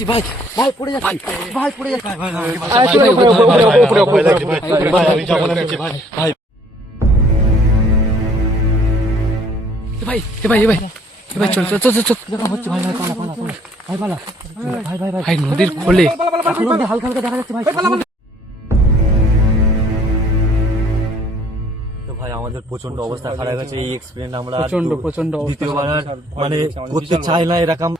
যাচ্ছি ভাই, ভাই পড়ে যাচ্ছি, ভাই পড়ে যাচ্ছি, ভাই ভাই ভাই ভাই চল চল চল চল হচ্ছে ভাই ভাই পালা পালা পালা ভাই পালা ভাই ভাই ভাই নদীর খোলে হালকা হালকা দেখা যাচ্ছে ভাই। ভাই আমাদের প্রচন্ড অবস্থা খারাপ হয়েছে, এই এক্সপিরিয়েন্স আমরা প্রচন্ড দ্বিতীয়বার মানে করতে চাই না এরকম।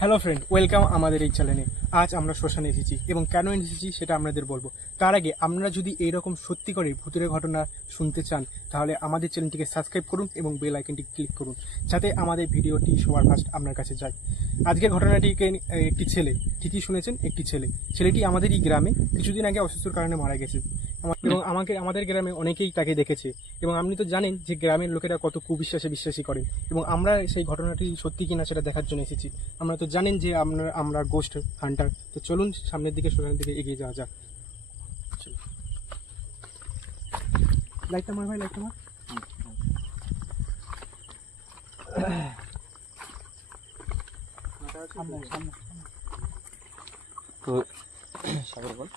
হ্যালো ফ্রেন্ড, ওয়েলকাম আমাদের এই চ্যানেলে। আজ আমরা শ্মশানে এসেছি এবং কেন এসেছি সেটা আপনাদের বলবো। তার আগে আপনারা যদি এইরকম সত্যিকারের ভূতের ঘটনা শুনতে চান তাহলে আমাদের চ্যানেলটিকে সাবস্ক্রাইব করুন এবং বেল আইকনটি ক্লিক করুন, যাতে আমাদের ভিডিওটি সবার ফার্স্ট আপনার কাছে যায়। আজকের ঘটনাটিকে একটি ছেলে, ঠিকই শুনেছেন, একটি ছেলেটি আমাদেরই গ্রামে কিছুদিন আগে অসুস্থতার কারণে মারা গেছে এবং আমাদের গ্রামে অনেকেই তাকে দেখেছে। এবং আপনি তো জানেন যে গ্রামের লোকেরা কত বিশ্বাসী করেন, এবং আমরা সেই ঘটনাটি সত্যি কিনা সেটা দেখার জন্য এসেছি। আমরা তো জানেন যে আমরা গোস্ট হান্টার। তো চলুন সামনের দিকে, শ্মশানের দিকে এগিয়ে যাওয়া যাক। লাইটটা মার ভাই, লাইটটা মার। তো সাগর বল,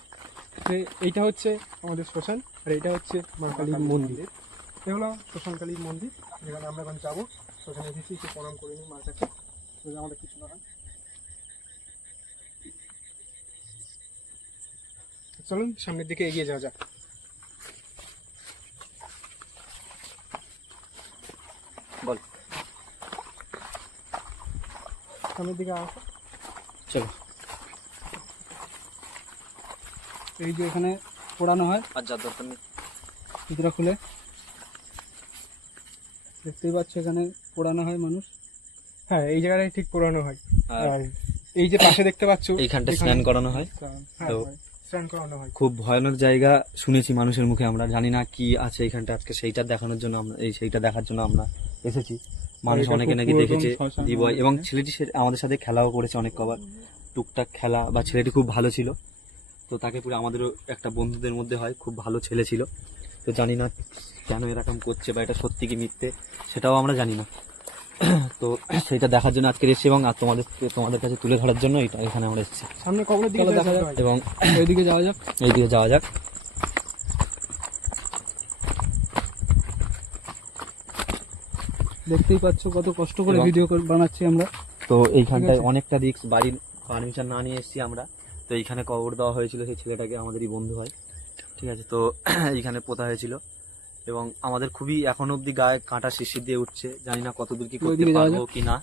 এইটা হচ্ছে আমাদের শ্মশান আর এটা হচ্ছে মা কালীর মন্দির। এটা হলো শ্মশান কালীর মন্দির, যেখানে আমরা এখন যাবো। শ্মশানে এসেছি, একটু প্রণাম করে নিই মার কাছে, আমাদের কিছু না হয়। চলুন সামনের দিকে এগিয়ে যাওয়া যাক। বল সামনের দিকে আসো, চলো। এই যে এখানে পোড়ানো হয়, আর যা দরকার নেই, ভিতরে খুলে দেখতেই পাচ্ছ, এখানে পোড়ানো হয় মানুষ। হ্যাঁ, এই জায়গাটায় ঠিক পোড়ানো হয়। আর এই যে পাশে দেখতে পাচ্ছ, এইখানটা স্নান করানো হয়। হ্যাঁ, তো স্নান করানো হয়। খুব ভয়ানক জায়গা শুনেছি মানুষের মুখে, আমরা জানি না কি আছে এইখানটা। আজকে সেইটা দেখানোর জন্য আমরা সেইটা দেখার জন্য আমরা এসেছি। মানুষ অনেকে নাকি দেখেছে দিবয়, এবং ছেলেটি আমাদের সাথে খেলাও করেছে অনেক কবার, টুকটাক খেলা। বা ছেলেটি খুব ভালো ছিল, তো তাকে পুরো আমাদেরও একটা বন্ধুদের মধ্যে হয়, খুব ভালো ছেলে ছিল। তো জানি না কেন এরকম করছে, বা এটা সত্যি কি মিথ্যে সেটাও আমরা জানি না। তো সেইটা দেখার জন্য আজকে এসেছি, এবং আর তোমাদের কাছে তুলে ধরার জন্য এখানে আমরা এসেছি। সামনে কবরের দিকে দেখা যাক এবং ওইদিকে যাওয়া যাক, এইদিকে যাওয়া যাক। দেখতেই পাচ্ছ কত কষ্ট করে ভিডিও বানাচ্ছি আমরা। তো এইখানটায় অনেকটা রিস্ক, বাড়ির পারমিশন না নিয়ে এসেছি আমরা। তো এইখানে কবর দেওয়া হয়েছিল সেই ছেলেটাকে, আমাদেরই বন্ধু হয়, ঠিক আছে। তো এইখানে পোতা হয়েছিল, এবং আমাদের খুবই এখনো অবধি গায়ে কাঁটা শিশির দিয়ে উঠছে। জানি না কতদূর কি করতে পারবো কি না।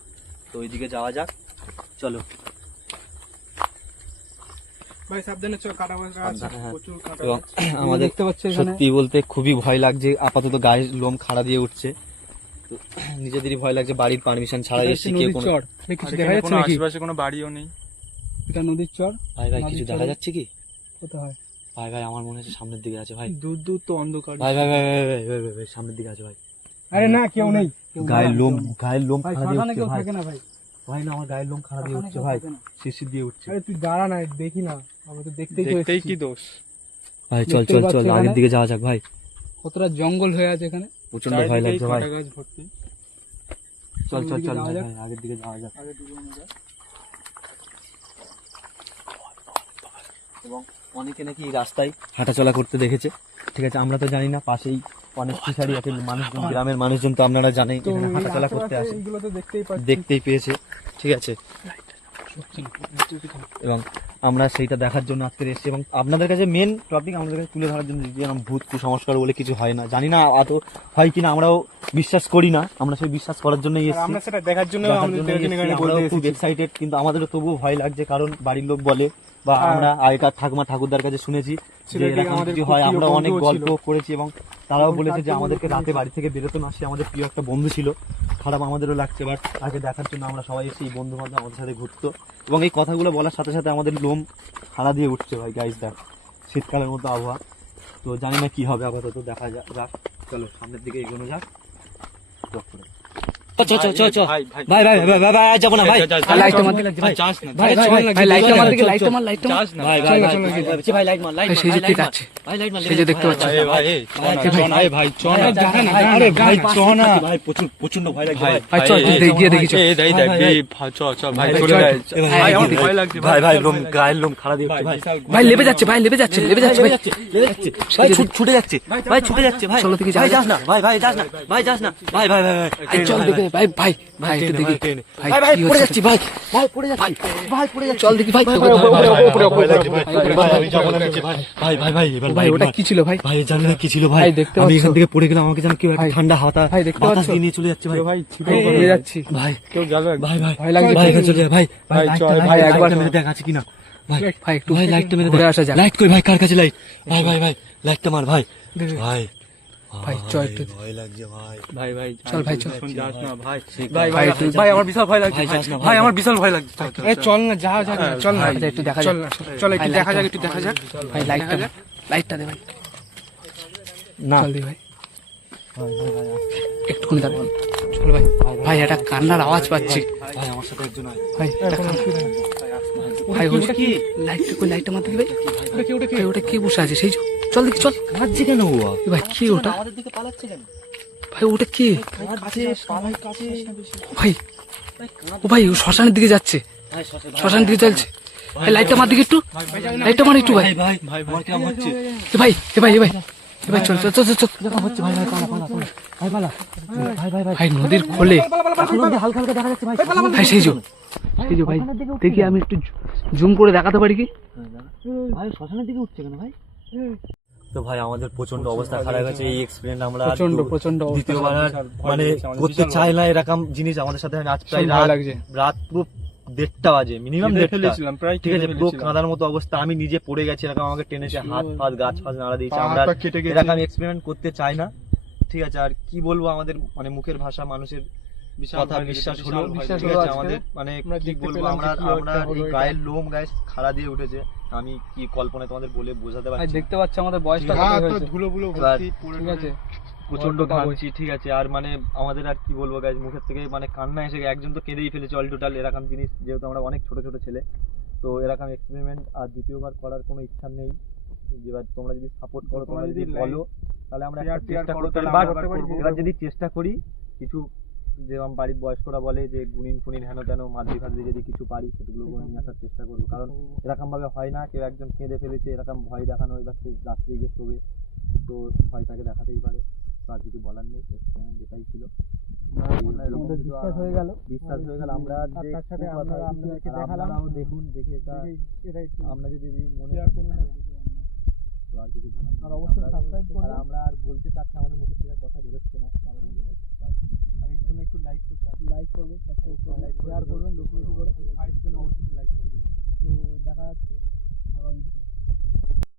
তো ওইদিকে যাওয়া যাক, চলো ভাই, সাবধানে চল, কাটা আছে, হ্যাঁ। প্রচুর কাটা এবং আছে। আমাদের দেখতে পাচ্ছি সত্যি বলতে খুবই ভয় লাগছে, আপাতত গায়ের লোম খাড়া দিয়ে উঠছে। তো নিজেদেরই ভয় লাগছে, বাড়ির পারমিশন ছাড়া এসেছি। কেউ কোনো চর কিছু দেখা যাচ্ছে নাকি? আশেপাশে কোনো বাড়িও নেই। এটা নদীর চর। ভাই ভাই কিছু দেখা যাচ্ছে কি? কোথায় ভাই ভাই আমার মনে হচ্ছে সামনের দিকে আছে ভাই। দূর দূর তো অন্ধকার। ভাই ভাই ভাই ভাই ভাই ভাই ভাই সামনের দিকে আছে ভাই। আরে না, কেউ নেই। গায়ের লোম ভাই খাড়া দিয়ে শ্মশানে উঠছে কেউ ভাই। থাকে না ভাই। ভাই না, আমার গায়ের লোম খাড়া দিয়ে উঠছে ভাই, শিশির দিয়ে উঠছে। আরে তুই দাঁড়া না, দেখি না, আমরা তো দেখতেই কি দোষ। ভাই চল চল চল, আগের দিকে যাওয়া যাক ভাই। কতটা জঙ্গল হয়ে আছে এখানে, প্রচন্ড ভয় লাগছে ভাই। গাছ ভর্তি। চল চল চল ভাই, আগের দিকে যাওয়া যাক। এবং অনেকে নাকি এই রাস্তায় হাঁটাচলা করতে দেখেছে, ঠিক আছে। আমরা তো জানি না, পাশেই অনেক ফিশারি আছে, মানুষজন, গ্রামের মানুষজন তো আপনারা জানেন এখানে হাঁটাচলা করতে আসে, এইগুলো তো দেখতেই পেয়েছে, ঠিক আছে। এবং আমরা সেইটা দেখার জন্য আজকে এসেছি, এবং আপনাদের কাছে মেন টপিক আমাদের কাছে তুলে ধরার জন্য, যেরকম ভূত কুসংস্কার বলে কিছু হয় না, জানি না এত হয় কিনা, আমরাও বিশ্বাস করি না। আমরা সেই বিশ্বাস করার জন্যই এসেছি, আমরা সেটা দেখার জন্য আমরাও খুব এক্সাইটেড, কিন্তু আমাদেরও তবুও ভয় লাগছে, কারণ বাড়ির লোক বলে, বা আমরা আগেকার ঠাকুরদার কাছে শুনেছি যে এরকম কিছু হয়। আমরা অনেক গল্প করেছি, এবং তারাও বলেছে যে আমাদেরকে রাতে বাড়ি থেকে বেরোতে না, সে আমাদের প্রিয় একটা বন্ধু ছিল। খারাপ আমাদেরও লাগছে, বাট আগে দেখার জন্য আমরা সবাই এসে এই বন্ধু বান্ধব আমাদের সাথে ঘুরতো, এবং এই কথাগুলো বলার সাথে সাথে আমাদের লোম খাড়া দিয়ে উঠছে ভাই। গাইস দেখ, শীতকালের মতো আবহাওয়া, তো জানি না কি হবে, আপাতত দেখা যাক। চলো সামনের দিকে এগোনো যাক। চ চ চ চ ভাই ভাই ভাই ভাই ভাই আর যাবো না ভাই লাইট আমার দিকে লাগছে ভাই যাস না ভাই ভাই লাইট আমার দিকে লাইট আমার লাইট আমার ভাই ভাই ভাই ভাই লাইট মার লাইট ভাই, সেই যে ঠিক আছে। ভাই লাইট মার সেই যে দেখতে পাচ্ছি। ভাই চ না আরে ভাই চ না ভাই প্রচুর প্রচন্ড ভয় লাগছে ভাই ভাই চল গিয়ে দেখি চল। ভাই ভাই, চলে চল। যায় ভাই, আমার দেখি। ভয় লাগছে ভাই ভাই লোম গায়ের লোম খাড়া দিয়ে উঠছে ভাই ভাই লেবে যাচ্ছে ভাই লেবে যাচ্ছে ভাই লেবে যাচ্ছে ভাই ছুটে যাচ্ছে ভাই ছুটে যাচ্ছে ভাই চলো দেখি ভাই যাও। যাস না ভাই ভাই যাস না ভাই যাস না ভাই ভাই ভাই ভাই চল দেখে ভাই ভাই ভাই একটু দেখি ভাই ভাই কি পড়ে হচ্ছে? যাচ্ছি ভাই ভাই পড়ে যাচ্ছি ভাই পড়ে যাচ্ছি চল দেখি ভাই ভাই ভাই ভাই ভাই ওটা কি ছিল ভাই ভাই জানি না কি ছিল ভাই ভাই, দেখতে আমি পাচ্ছ? এখান থেকে পড়ে গেলাম আমাকে যেন কেউ একটা ভাই, ঠান্ডা হাতা ভাই, দেখতে বাতাস পাচ্ছ? দিয়ে নিয়ে চলে যাচ্ছে ভাই ভাই নিয়ে যাচ্ছি ভাই কেউ যাবে ভাই ভাই ভয় লাগছে ভাই এখানে চলে যা ভাই ভাই, লাইটটা চল, ভাই, একবার মেরে দেখ আছে কিনা ভাই ভাই একটু ভাই লাইটটা মেরে ঘুরে দেখ আসা যাক লাইট কই ভাই কার কাছে লাইট ভাই ভাই ভাই লাইটটা মার ভাই দেখি। ভাই ভাই, চল একটু। ভয় লাগছে ভাই ভাই ভাই চল ভাই চল যাস না ভাই ভাই ভাই, একটু ভাই আমার বিশাল ভয় লাগছে ভাই, যাস না, ভাই, ভাই আমার ভাই। বিশাল ভয় লাগছে চল না যা যা চল না ভাই, একটু দেখা চল যাক। না চল একটু ভাই, দেখা যাক লাইটটা- একটু দেখা যাক ভাই লাইটটা দে ভাই না চল দি ভাই একটুখানি দাঁড়া চল ভাই ভাই একটা কান্নার আওয়াজ পাচ্ছি ভাই আমার সাথে একজন আছে ভাই একটা ভাই ওটা কি লাইটটা মারতে ভাই ভাই ওটা কি বসে আছে সেই যে- চল দেখি চল কাঁদছে কেন ও এ ভাই কি ওটা আমাদের দিকে পালাচ্ছে কেন ভাই ওটা কি কাছে পালাই কাছে ভাই ও ভাই ও শ্মশানের দিকে যাচ্ছে ভাই শ্মশান শ্মশানের দিকে চলছে ভাই লাইটটা মার দিকে একটু লাইটটা মার একটু ভাই ভাই ভাই আমার কেমন হচ্ছে এ ভাই এ ভাই এ ভাই এ ভাই চল চল চল চল, চল হচ্ছে ভাই ভাই পালা পালা পালা ভাই পালা ভাই ভাই ভাই ভাই নদীর খোলে হালকা হালকা দেখা যাচ্ছে ভাই ভাই সেই যে ভাই দেখি আমি একটু জুম করে দেখাতে পারি কি ভাই শ্মশানের দিকে উঠছে কেন ভাই তো ভাই আমাদের প্রচন্ড অবস্থা খারাপ হয়েছে এই এক্সপেরিয়েন্স আমরা প্রচন্ড অবস্থা দ্বিতীয়বার আর মানে করতে চাই না এরকম জিনিস আমাদের সাথে আজ প্রায় ভয় লাগছে। রাত পুরো 1:30 বাজে মিনিমাম 1:30 ফেলেছিলাম প্রায় ঠিক আছে পুরো কাঁদার মতো অবস্থা আমি নিজে পড়ে গেছি এরকম আমাকে টেনেছে হাত ফাত গাছ ফাছ নাড়া দিয়েছে পা আমরা হাত পা কেটে গেছে। এরকম এক্সপেরিমেন্ট করতে চাই না ঠিক আছে আর কি বলবো আমাদের মানে মুখের ভাষা মানুষের কথা বিশ্বাস হলো বিশ্বাস ঠিক হলো আছে আজকে। আমাদের মানে আমরা কি দেখতে বলবো পেলাম আমরা যে কি আমরা একটা হলো এই এটা। গায়ের লোম গায়ে খাড়া দিয়ে উঠেছে আমি কি কল্পনায় তোমাদের বলে বোঝাতে ভাই পারছি না। দেখতে পাচ্ছি আমাদের বয়সটা হ্যাঁ কত তো হয়েছে ধুলো বুলো এবার- ভর্তি পড়ে ঠিক আছে প্রচন্ড অল্প পাবো। ঘামছি ঠিক আছে আর মানে আমাদের আর কি বলবো গাইজ মুখের থেকে মানে কান্না এসে গেছে। একজন তো কেঁদেই ফেলেছে অল টোটাল এরকম জিনিস যেহেতু আমরা অনেক ছোট ছোট ছেলে তো এরকম এক্সপেরিমেন্ট আর দ্বিতীয়বার করার কোনো ইচ্ছা নেই এবার তোমরা যদি সাপোর্ট করো তোমরা যদি বলো তাহলে আমরা একটা share টিয়ার চেষ্টা করো, করতে তাহলে পারি আমরা করতে পারি। এবার যদি চেষ্টা করি কিছু যেরকম বাড়ির বয়স্করা বলে যে গুনিন ফুনিন হেন তেন মাদ্রি ফাদ্রি যদি কিছু পারি সেগুলো নিয়ে আসার চেষ্টা করবো কারণ এরকম ভাবে হয় না কেউ একজন কেঁদে ফেলেছে এরকম ভয় দেখানো এবার সে রাত্রে গিয়ে শোবে তো ভয় তাকে দেখাতেই পারে তো আর কিছু বলার নেই এক্সপেরিমেন্ট এটাই ছিল আমাদের বিশ্বাস হয়ে গেল বিশ্বাস হয়ে গেল আমরা আর যে তার সাথে খুব আমরা কথা- আপনাদেরকে আর দেখালাম। আপনারাও দেখুন দেখে এটা আমরা যদি মনে তো আর কিছু বলার নেই। আর অবশ্যই আমরা- সাবস্ক্রাইব করবেন। আর আমরা আর বলতে চাচ্ছি আমাদের মুখে থেকে কথা বেরোচ্ছে না কারণ আর এর জন্য একটু লাইক করবেন সাবস্ক্রাইব করবেন শেয়ার করবেন বেশি বেশি করে ভাইয়ের জন্য অবশ্যই লাইক করে দেবেন তো দেখা যাচ্ছে আগামী ভিডিও